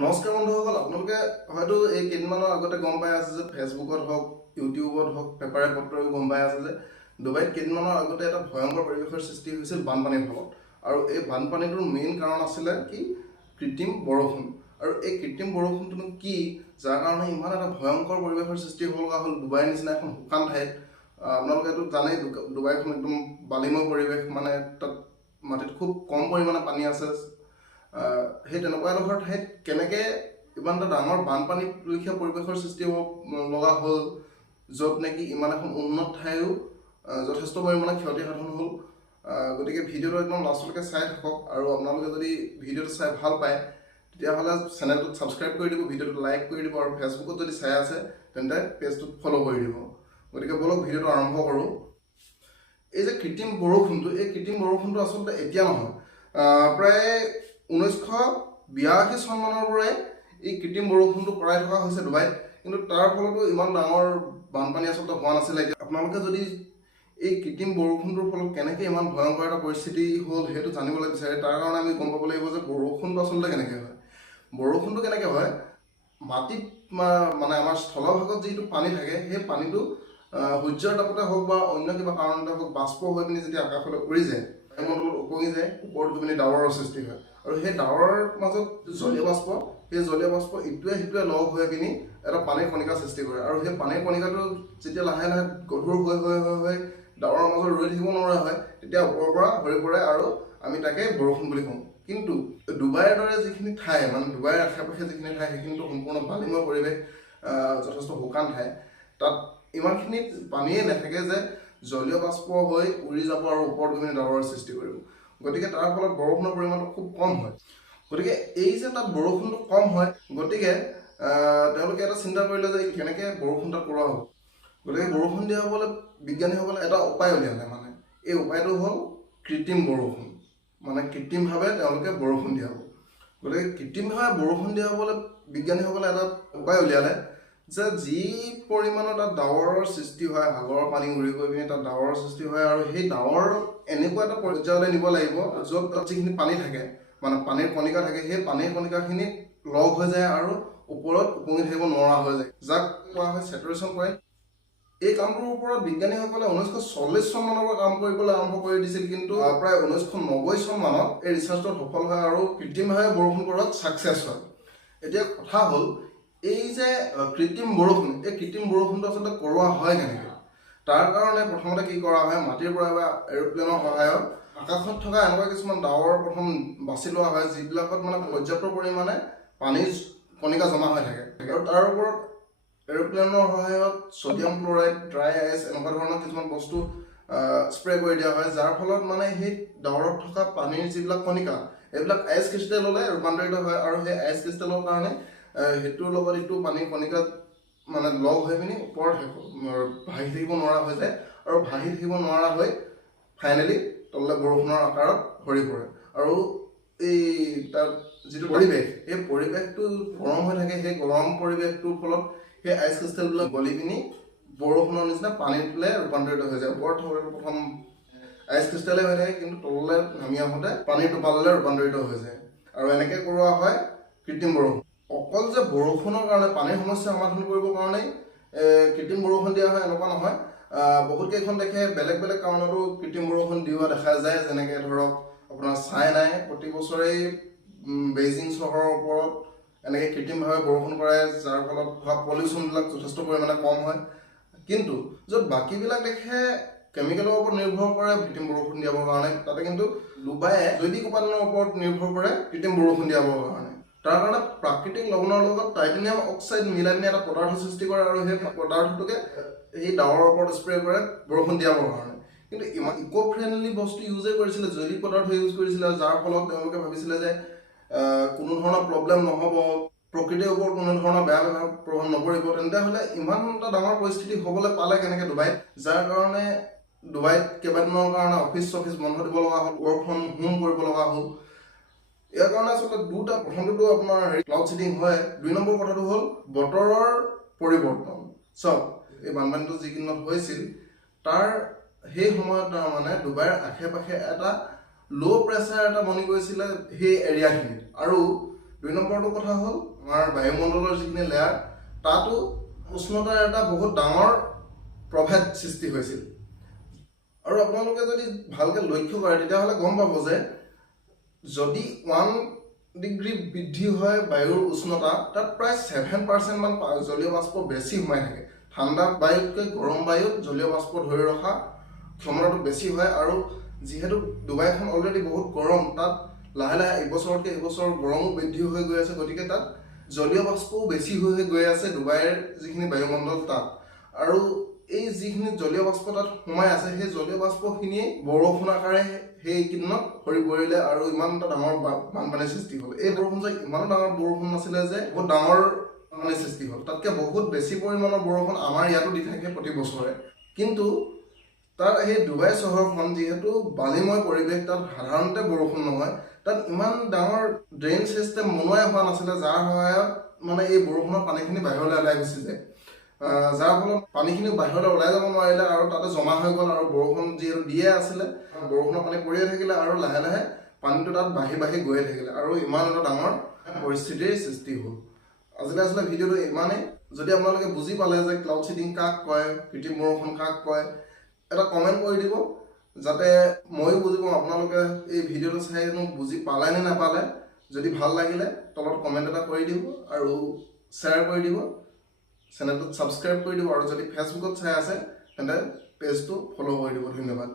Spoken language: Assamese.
নমস্কাৰ বন্ধুসকল, আপোনালোকে হয়তো এই কেইদিনমানৰ আগতে গম পাই আছে যে ফেচবুকত হওক, ইউটিউবত হওক, পেপাৰে পত্ৰও গম পাই আছে যে ডুবাইত কেইদিনমানৰ আগতে এটা ভয়ংকৰ পৰিৱেশৰ সৃষ্টি হৈছিল বানপানীৰ ফলত। আৰু এই বানপানীটোৰ মেইন কাৰণ আছিলে কি? কৃত্ৰিম বৰষুণ। আৰু এই কৃত্ৰিম বৰষুণটোনো কি, যাৰ কাৰণে ইমান এটা ভয়ংকৰ পৰিৱেশৰ সৃষ্টি হ'ব লগা হ'ল ডুবাইৰ নিচিনা এখন শুকান ঠাইত। আপোনালোকেতো জানেই ডুবাইখন একদম বালিময় পৰিৱেশ, মানে তাত মাটিত খুব কম পৰিমাণে পানী আছে। সেই তেনেকুৱা এডোখৰ ঠাইত কেনেকৈ ইমান এটা ডাঙৰ বানপানী লেখীয়া পৰিৱেশৰ সৃষ্টি হ'ব লগা হ'ল, য'ত নেকি ইমান এখন উন্নত ঠাইও যথেষ্ট পৰিমাণে ক্ষতিসাধন হ'ল। গতিকে ভিডিঅ'টো একদম লাষ্টলৈকে চাই থাকক। আৰু আপোনালোকে যদি ভিডিঅ'টো চাই ভাল পায় তেতিয়াহ'লে চেনেলটোত ছাবস্ক্ৰাইব কৰি দিব, ভিডিঅ'টো লাইক কৰি দিব, আৰু ফেচবুকত যদি চাই আছে তেন্তে পেজটোত ফ'ল' কৰি দিব। গতিকে ব'লক ভিডিঅ'টো আৰম্ভ কৰোঁ। এই যে কৃত্ৰিম বৰষুণটো, এই কৃত্ৰিম বৰষুণটো আচলতে এতিয়া নহয়, প্ৰায় 1982 চনমানৰ পৰাই এই কৃত্ৰিম বৰষুণটো কৰাই থকা হৈছে ডুবাইত। কিন্তু তাৰ ফলতো ইমান ডাঙৰ বানপানী আচলতে হোৱা নাছিলে। এতিয়া আপোনালোকে যদি এই কৃত্ৰিম বৰষুণটোৰ ফলত কেনেকৈ ইমান ভয়ংকৰ এটা পৰিস্থিতি হ'ল সেইটো জানিবলৈ বিচাৰে, তাৰ কাৰণে আমি গম পাব লাগিব যে বৰষুণটো আচলতে কেনেকৈ হয়। বৰষুণটো কেনেকৈ হয়, মাটিত মানে আমাৰ স্থলভাগত যিটো পানী থাকে, সেই পানীটো সূৰ্যৰ তাপতে হওক বা অন্য কিবা কাৰণতে হওক বাষ্প হৈ পিনি যেতিয়া আকাশলৈ উৰি যায়, বায়ুমণ্ডলত উপঙি যায়, ওপৰত গৈ পিনি ডাৱৰৰ সৃষ্টি হয়। আৰু সেই ডাৱৰৰ মাজত জলীয় বাষ্প, সেই জলীয় বাষ্প ইটোৱে সিটোৱে লগ হৈ পিনি এটা পানীৰ কণিকা সৃষ্টি কৰে। আৰু সেই পানীৰ কণিকাটো যেতিয়া লাহে লাহে গধুৰ হৈ হৈ হৈ হৈ ডাৱৰৰ মাজত ৰৈ থাকিব নোৱাৰা হয়, তেতিয়া ওপৰৰ পৰা সৰি পৰে আৰু আমি তাকে বৰষুণ বুলি কওঁ। কিন্তু ডুবাইৰ দৰে যিখিনি ঠাই, মানে ডুবাইৰ আশে পাশে যিখিনি ঠাই, সেইখিনিতো সম্পূৰ্ণ বালিময় পৰিৱেশ, যথেষ্ট শুকান ঠাই। তাত ইমানখিনি পানীয়ে নাথাকে যে জলীয় বাষ্প হৈ উৰি যাব আৰু ওপৰত গৈ ডাৱৰৰ সৃষ্টি কৰিব। গতিকে তাৰ ফলত বৰষুণৰ পৰিমাণটো খুব কম হয়। গতিকে এই যে তাত বৰষুণটো কম হয়, গতিকে তেওঁলোকে এটা চিন্তা কৰিলে যে কেনেকৈ বৰষুণ তাত কৰোৱা হ'ব। গতিকে বৰষুণ দিয়া হ'বলৈ বিজ্ঞানীসকলে এটা উপায় উলিয়ালে। মানে এই উপায়টো হ'ল কৃত্ৰিম বৰষুণ, মানে কৃত্ৰিমভাৱে তেওঁলোকে বৰষুণ দিয়া হ'ব। গতিকে কৃত্ৰিমভাৱে বৰষুণ দিয়া হ'বলৈ বিজ্ঞানীসকলে এটা উপায় উলিয়ালে যে যি পৰিমাণৰ তাত ডাৱৰৰ সৃষ্টি হয়, সাগৰৰ পানী উৰি গৈ পিনি তাত ডাৱৰৰ সৃষ্টি হয়, আৰু সেই ডাৱৰ এনেকুৱা এটা পৰ্যায়লৈ নিব লাগিব য'ত তাত যিখিনি পানী থাকে, মানে পানীৰ কণিকা থাকে, সেই পানীৰ কণিকাখিনি লগ হৈ যায় আৰু ওপৰত উপঙি থাকিব নোৱাৰা হৈ যায়, যাক কোৱা হয় ছেটুৰেশ্যন পইণ্ট। এই কামটোৰ ওপৰত বিজ্ঞানীসকলে 1940 চনমানৰ পৰা কাম কৰিবলৈ আৰম্ভ কৰি দিছিল। কিন্তু প্ৰায় 1990 চনমানত এই ৰিচাৰ্চটোত সফল হয় আৰু কৃত্ৰিমভাৱে বৰষুণ কৰাত ছাকচেছ হয়। এতিয়া কথা হ'ল, এই যে কৃত্ৰিম বৰষুণ, এই কৃত্ৰিম বৰষুণটো আচলতে কৰোৱা হয় কেনেকৈ? তাৰ কাৰণে প্ৰথমতে কি কৰা হয়, মাটিৰ পৰা বা এৰোপ্লেনৰ সহায়ত আকাশত থকা এনেকুৱা কিছুমান ডাৱৰ প্ৰথম বাছি লোৱা হয়, যিবিলাকত মানে পৰ্যাপ্ত পৰিমাণে পানীৰ কণিকা জমা হৈ থাকে। আৰু তাৰ ওপৰত এৰোপ্লেনৰ সহায়ত ছডিয়াম ক্লৰাইড, ড্ৰাই আইচ, এনেকুৱা ধৰণৰ কিছুমান বস্তু স্প্ৰে কৰি দিয়া হয়, যাৰ ফলত মানে সেই ডাৱৰত থকা পানীৰ যিবিলাক কণিকা, এইবিলাক আইচ ক্ৰিষ্টেললৈ ৰূপান্তৰিত হয়। আৰু সেই আইচ ক্ৰিষ্টেলৰ কাৰণে সেইটোৰ লগত ইটো পানীৰ কণিকাত মানে লগ হৈ পিনি ওপৰত ভাহি থাকিব নোৱাৰা হৈ যায়, আৰু ভাহি থাকিব নোৱাৰা হৈ ফাইনেলি তললৈ বৰষুণৰ আকাৰত সৰি পৰে। আৰু এই তাত যিটো পৰিৱেশ, সেই পৰিৱেশটো গৰম হৈ থাকে, সেই গৰম পৰিৱেশটোৰ ফলত সেই আইচ ক্ৰিষ্টেলবিলাক গলি পিনি বৰষুণৰ নিচিনা পানীটোলৈ ৰূপান্তৰিত হৈ যায়। ওপৰত প্ৰথম আইচ ক্ৰিষ্টেলে হৈ থাকে, কিন্তু তললৈ নামি আহোঁতে পানীৰ টোপাললৈ ৰূপান্তৰিত হৈ যায়। আৰু এনেকৈ কৰোৱা হয় কৃত্ৰিম বৰষুণ। অকল যে বৰষুণৰ কাৰণে, পানীৰ সমস্যা সমাধান কৰিবৰ কাৰণেই কৃত্ৰিম বৰষুণ দিয়া হয় এনেকুৱা নহয়। বহুত কেইখন দেশে বেলেগ বেলেগ কাৰণতো কৃত্ৰিম বৰষুণ দিয়া দেখা যায়। যেনেকৈ ধৰক আপোনাৰ চাইনাই প্ৰতি বছৰেই বেইজিং চহৰৰ ওপৰত এনেকৈ কৃত্ৰিমভাৱে বৰষুণ কৰায়, যাৰ ফলত হোৱা পলিউশ্যনবিলাক যথেষ্ট পৰিমাণে কম হয়। কিন্তু য'ত বাকীবিলাক দেশে কেমিকেলৰ ওপৰত নিৰ্ভৰ কৰে কৃত্ৰিম বৰষুণ দিয়াবৰ কাৰণে, তাতে কিন্তু ডুবাইয়ে জৈৱিক উপাদানৰ ওপৰত নিৰ্ভৰ কৰে কৃত্ৰিম বৰষুণ দিয়াবৰ কাৰণে। তাৰ কাৰণে প্ৰাকৃতিক লৱণৰ লগত টাইটেনিয়াম অক্সাইড মিলাই পিনি এটা পদাৰ্থ সৃষ্টি কৰে, আৰু সেই পদাৰ্থটোকে সেই ডাৱৰৰ ওপৰত স্প্ৰে কৰে বৰষুণ দিয়াবৰ কাৰণে। কিন্তু ইমান ইক' ফ্ৰেণ্ডলি বস্তু ইউজেই কৰিছিলে, জৈৱিক পদাৰ্থ ইউজ কৰিছিলে, যাৰ ফলত তেওঁলোকে ভাবিছিলে যে কোনো ধৰণৰ প্ৰব্লেম নহ'ব, প্ৰকৃতিৰ ওপৰত কোনো ধৰণৰ বেয়া প্ৰভাৱ নপৰিব। তেন্তেহ'লে ইমান এটা ডাঙৰ পৰিস্থিতি হ'বলৈ পালে কেনেকৈ ডুবাইত, যাৰ কাৰণে ডুবাইত কেইবাদিনৰ কাৰণে অফিচ বন্ধ দিব লগা হ'ল, ৱৰ্ক ফ্ৰম হোম কৰিব লগা হ'ল। ইয়াৰ কাৰণে আচলতে দুটা, প্ৰথমটোতো আপোনাৰ ক্লাউড চিডিং হয়, 2 নম্বৰ কথাটো হ'ল বতৰৰ পৰিৱৰ্তন। চাওক, এই বানপানীটো যিদিনত হৈছিল তাৰ সেই সময়ত মানে ডুবাইৰ আশে পাশে এটা ল' প্ৰেছাৰ এটা বনি গৈছিলে সেই এৰিয়াখিনিত, আৰু 2 নম্বৰটো কথা হ'ল আমাৰ বায়ুমণ্ডলৰ যিখিনি লেয়াৰ তাতো উষ্ণতাৰ এটা বহুত ডাঙৰ প্ৰভেদ সৃষ্টি হৈছিল। আৰু আপোনালোকে যদি ভালকৈ লক্ষ্য কৰে তেতিয়াহ'লে গম পাব যে যদি 1 ডিগ্ৰী বৃদ্ধি হয় বায়ুৰ উষ্ণতা, তাত প্ৰায় 7% মান জলীয় বাষ্প বেছি সোমাই থাকে। ঠাণ্ডা বায়ুতকৈ গৰম বায়ুত জলীয় বাষ্প ধৰি ৰখা ক্ষমতাটো বেছি হয়। আৰু যিহেতু ডুবাইখন অলৰেডি বহুত গৰম, তাত লাহে লাহে এবছৰতকৈ এবছৰ গৰমো বৃদ্ধি হৈ গৈ আছে, গতিকে তাত জলীয় বাষ্পও বেছি হৈ গৈ আছে ডুবাইৰ যিখিনি বায়ুমণ্ডল তাত। আৰু এই যিখিনি জলীয় বাষ্প তাত সোমাই আছে, সেই জলীয় বাষ্পখিনিয়ে বৰষুণ আকাৰে সেই কেইদিনত সৰি পৰিলে আৰু ইমান এটা ডাঙৰ বানপানীৰ সৃষ্টি হ'ল। এই বৰষুণ যে ইমানো ডাঙৰ বৰষুণ নাছিলে যে বহুত ডাঙৰ বানপানীৰ সৃষ্টি হ'ল। তাতকৈ বহুত বেছি পৰিমাণৰ বৰষুণ আমাৰ ইয়াতো দি থাকে প্ৰতি বছৰে। কিন্তু তাৰ সেই ডুবাই চহৰখন যিহেতু বালিময় পৰিৱেশ, তাত সাধাৰণতে বৰষুণ নহয়, তাত ইমান ডাঙৰ ড্ৰেইন চিষ্টেম বনোৱাই হোৱা নাছিলে, যাৰ সহায়ত মানে এই বৰষুণৰ পানীখিনি বাহিৰলৈ ওলাই গুচি যায়। যাৰ ফলত পানীখিনি বাহিৰলৈ ওলাই যাব নোৱাৰিলে আৰু তাতে জমা হৈ গ'ল। আৰু বৰষুণ যিহেতু দিয়ে আছিলে, বৰষুণৰ পানী পৰিয়ে থাকিলে আৰু লাহে লাহে পানীটো তাত বাঢ়ি বাঢ়ি গৈয়ে থাকিলে আৰু ইমান এটা ডাঙৰ পৰিস্থিতিৰ সৃষ্টি হ'ল। আজিলৈ আচলতে ভিডিঅ'টো ইমানেই। যদি আপোনালোকে বুজি পালে যে ক্লাউড চিডিং কাক কয়, কৃত্ৰিম বৰষুণ কাক কয়, এটা কমেণ্ট কৰি দিব, যাতে ময়ো বুজি পাওঁ আপোনালোকে এই ভিডিঅ'টো চাই বুজি পালে নে নাপালে। যদি ভাল লাগিলে তলত কমেণ্ট এটা কৰি দিব আৰু শ্বেয়াৰ কৰি দিব, চেনেলটোত ছাবস্ক্ৰাইব কৰি দিব, আৰু যদি ফেচবুকত চাই আছে তেন্তে পেজটো ফ'ল' কৰি দিব। ধন্যবাদ।